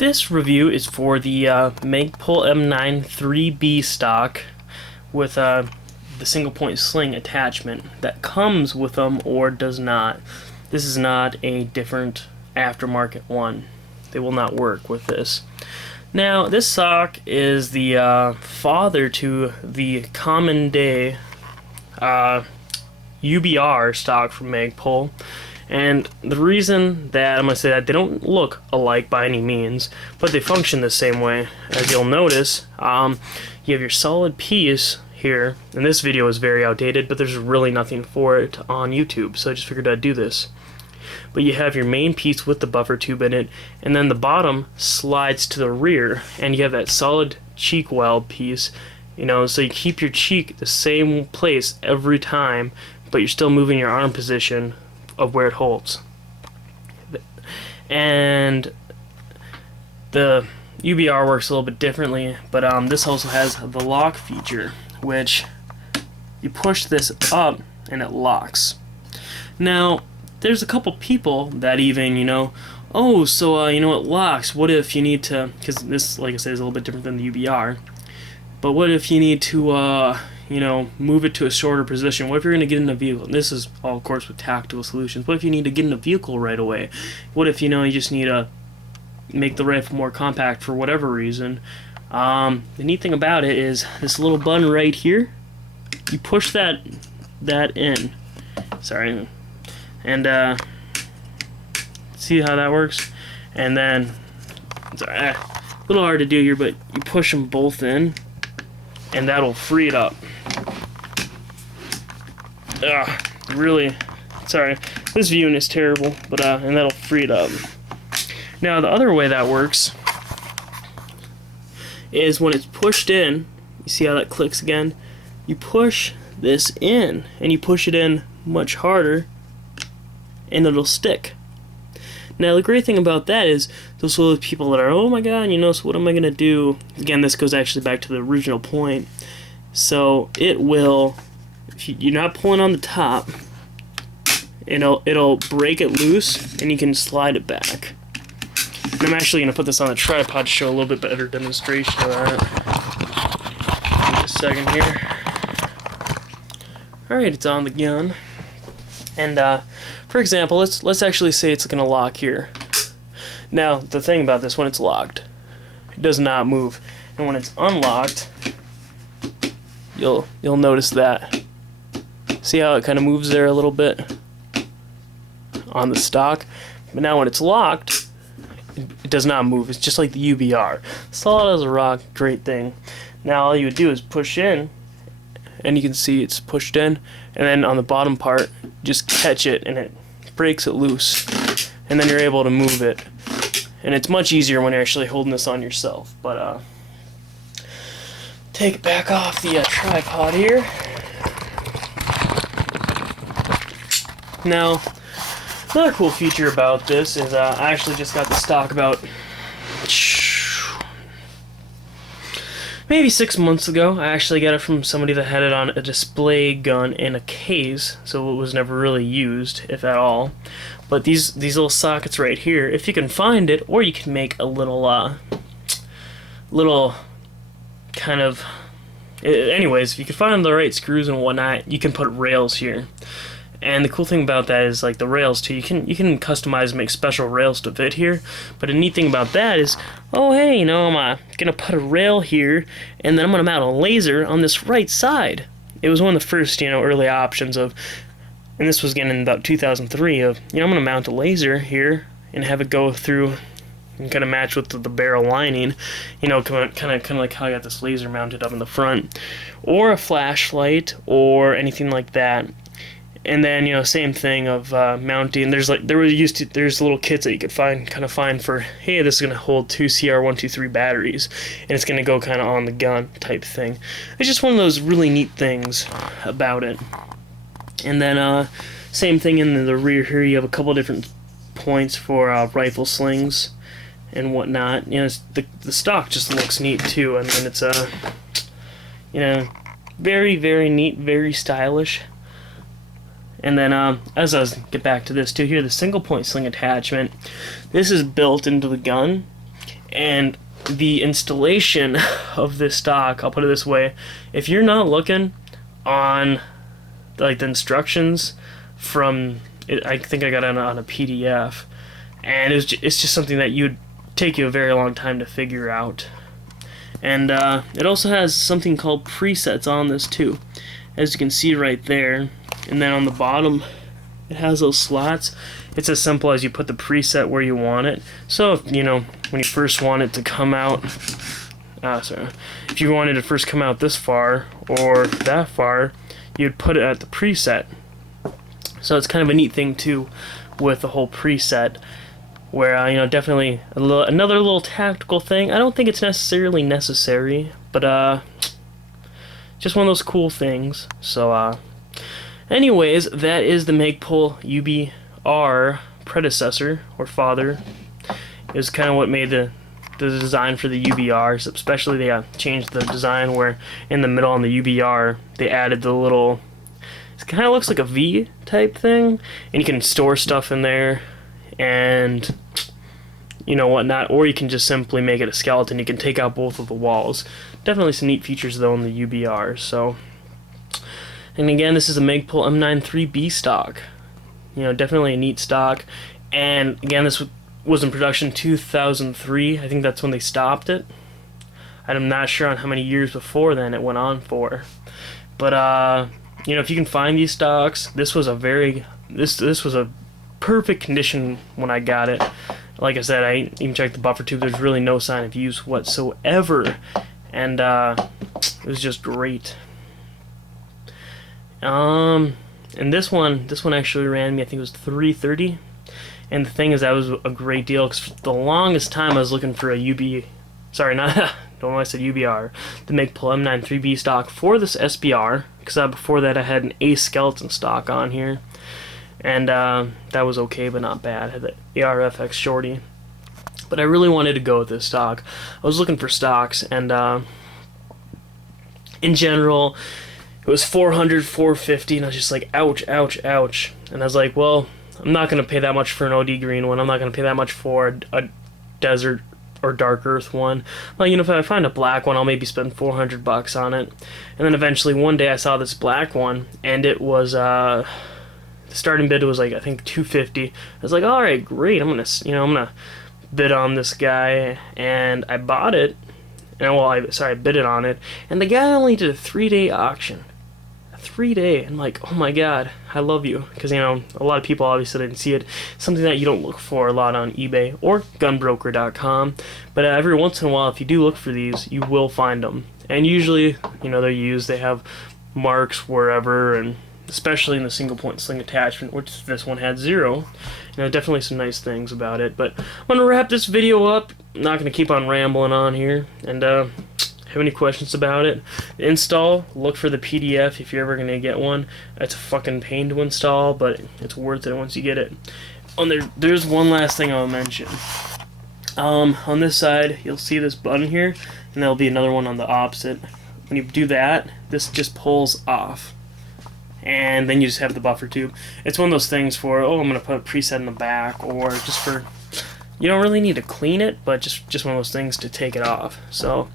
This review is for the Magpul M93B stock with the single point sling attachment that comes with them or does not. This is not a different aftermarket one. They will not work with this. Now, this stock is the father to the common day UBR stock from Magpul. And the reason that I'm going to say that they don't look alike by any means, but they function the same way. As you'll notice, you have your solid piece here, and this video is very outdated, but there's really nothing for it on YouTube, so I just figured I'd do this. But you have your main piece with the buffer tube in it, and then the bottom slides to the rear, and you have that solid cheek weld piece, you know, so you keep your cheek the same place every time, but you're still moving your arm position of where it holds. And the UBR works a little bit differently, but this also has the lock feature, which you push this up and it locks. Now, there's a couple people that even, you know, oh, so you know, it locks. What if you need to, because this, like I said, is a little bit different than the UBR, but what if you need to you know, move it to a shorter position? What if you're going to get in a vehicle? And this is all, of course, with tactical solutions. What if you need to get in a vehicle right away? What if, you know, you just need to make the rifle more compact for whatever reason? The neat thing about it is this little button right here. You push that in. Sorry. And see how that works? And then, sorry, a little hard to do here, but you push them both in, and that'll free it up. Really, sorry, this viewing is terrible, but and that'll free it up. Now the other way that works is when it's pushed in, you see how that clicks again? You push this in, and you push it in much harder, and it'll stick. Now the great thing about that is those are the people that are, oh my god, you know, so what am I gonna do? Again, this goes actually back to the original point. So it will, if you're not pulling on the top, it'll break it loose and you can slide it back. And I'm actually gonna put this on a tripod to show a little bit better demonstration of that. Give it a second here. Alright, it's on the gun. And for example, let's actually say it's gonna lock here. Now the thing about this, when it's locked, it does not move, and when it's unlocked, you'll notice that. See how it kind of moves there a little bit on the stock, but now when it's locked, it does not move. It's just like the UBR, solid as a rock, great thing. Now all you would do is push in, and you can see it's pushed in, and then on the bottom part, just catch it and it breaks it loose, and then you're able to move it, and it's much easier when you're actually holding this on yourself. But take it back off the tripod here. Now another cool feature about this is I actually just got the stock about maybe 6 months ago. I actually got it from somebody that had it on a display gun in a case, so it was never really used, if at all. But these little sockets right here, if you can find it, or you can make a little kind of, anyways, if you can find the right screws and whatnot, you can put rails here. And the cool thing about that is, like the rails too, you can customize and make special rails to fit here. But the neat thing about that is, oh hey, you know, I'm gonna put a rail here, and then I'm gonna mount a laser on this right side. It was one of the first, you know, early options of, and this was again in about 2003, of, you know, I'm gonna mount a laser here and have it go through and kind of match with the barrel lining, you know, kind of like how I got this laser mounted up in the front, or a flashlight or anything like that. And then, you know, same thing of mounting. There's little kits that you could find for, hey, this is gonna hold 2 CR123 batteries, and it's gonna go kind of on the gun type thing. It's just one of those really neat things about it. And then same thing in the rear here. You have a couple different points for rifle slings and whatnot. You know, the stock just looks neat too. I mean, it's you know, very, very neat, very stylish. And then, as get back to this too here, the single point sling attachment, this is built into the gun, And the installation of this stock, I'll put it this way, if you're not looking on like the instructions from it, I think I got it on a PDF, and it's just something that you'd take you a very long time to figure out. And it also has something called presets on this too, as you can see right there. And then on the bottom it has those slots. It's as simple as you put the preset where you want it. So if, you know, when you first want it to come out, if you wanted to first come out this far or that far, you'd put it at the preset. So it's kind of a neat thing too with the whole preset, where you know, definitely another little tactical thing. I don't think it's necessarily necessary, but just one of those cool things. So anyways, that is the Magpul UBR predecessor or father. It was kind of what made the design for the UBRs. Especially they changed the design where in the middle on the UBR they added the little, it kind of looks like a V type thing, and you can store stuff in there and you know whatnot, or you can just simply make it a skeleton. You can take out both of the walls. Definitely some neat features though in the UBR. So, and again, this is a Magpul M93B stock. You know, definitely a neat stock. And again, this was in production 2003. I think that's when they stopped it. I'm not sure on how many years before then it went on for. But you know, if you can find these stocks, this was a this was a perfect condition when I got it. Like I said, I even checked the buffer tube. There's really no sign of use whatsoever, and it was just great. And this one actually ran me, I think it was $330. And the thing is, that was a great deal because for the longest time I was looking for a don't know why I said UBR, the Magpul M93B stock for this SBR, because before that I had an A skeleton stock on here, and that was okay but not bad. I had the AR-15 shorty, but I really wanted to go with this stock. I was looking for stocks, and in general it was $400, $450, and I was just like, ouch, ouch, ouch. And I was like, well, I'm not going to pay that much for an OD green one. I'm not going to pay that much for a desert or dark earth one. Well, you know, if I find a black one, I'll maybe spend $400 on it. And then eventually one day I saw this black one, and it was the starting bid was like, I think $250. I was like, all right, great. I'm gonna bid on this guy, and I bought it. And I bid it on it, and the guy only did a 3-day auction. 3-day. I'm like, oh my god, I love you. Because, you know, a lot of people obviously didn't see it. Something that you don't look for a lot on eBay or gunbroker.com. But every once in a while, if you do look for these, you will find them. And usually, you know, they're used. They have marks wherever, and especially in the single point sling attachment, which this one had 0. You know, definitely some nice things about it. But I'm going to wrap this video up. I'm not going to keep on rambling on here. And, have any questions about it? Install, look for the PDF if you're ever going to get one. It's a fucking pain to install, but it's worth it once you get it. There's one last thing I'll mention. On this side, you'll see this button here, and there'll be another one on the opposite. When you do that, this just pulls off. And then you just have the buffer tube. It's one of those things for, oh, I'm going to put a preset in the back, or just for, you don't really need to clean it, but just one of those things to take it off. So,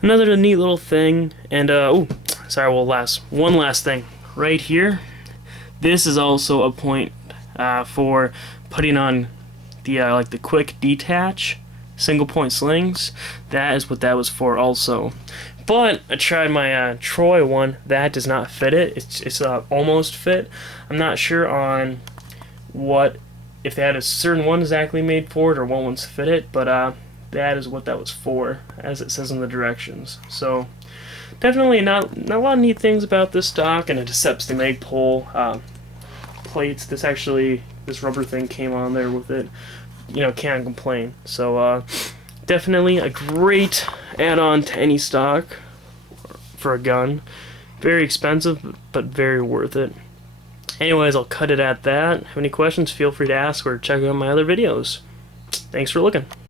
another neat little thing. And, one last thing. Right here, this is also a point for putting on the, like the quick detach single point slings. That is what that was for also. But I tried my Troy one. That does not fit it. It's almost fit. I'm not sure on if they had a certain one exactly made for it or what ones fit it, but that is what that was for, as it says in the directions. So definitely not a lot of neat things about this stock, and it accepts the Magpul plates. This rubber thing came on there with it. You know, can't complain. So definitely a great add-on to any stock for a gun. Very expensive, but very worth it. Anyways, I'll cut it at that. Have any questions, feel free to ask or check out my other videos. Thanks for looking.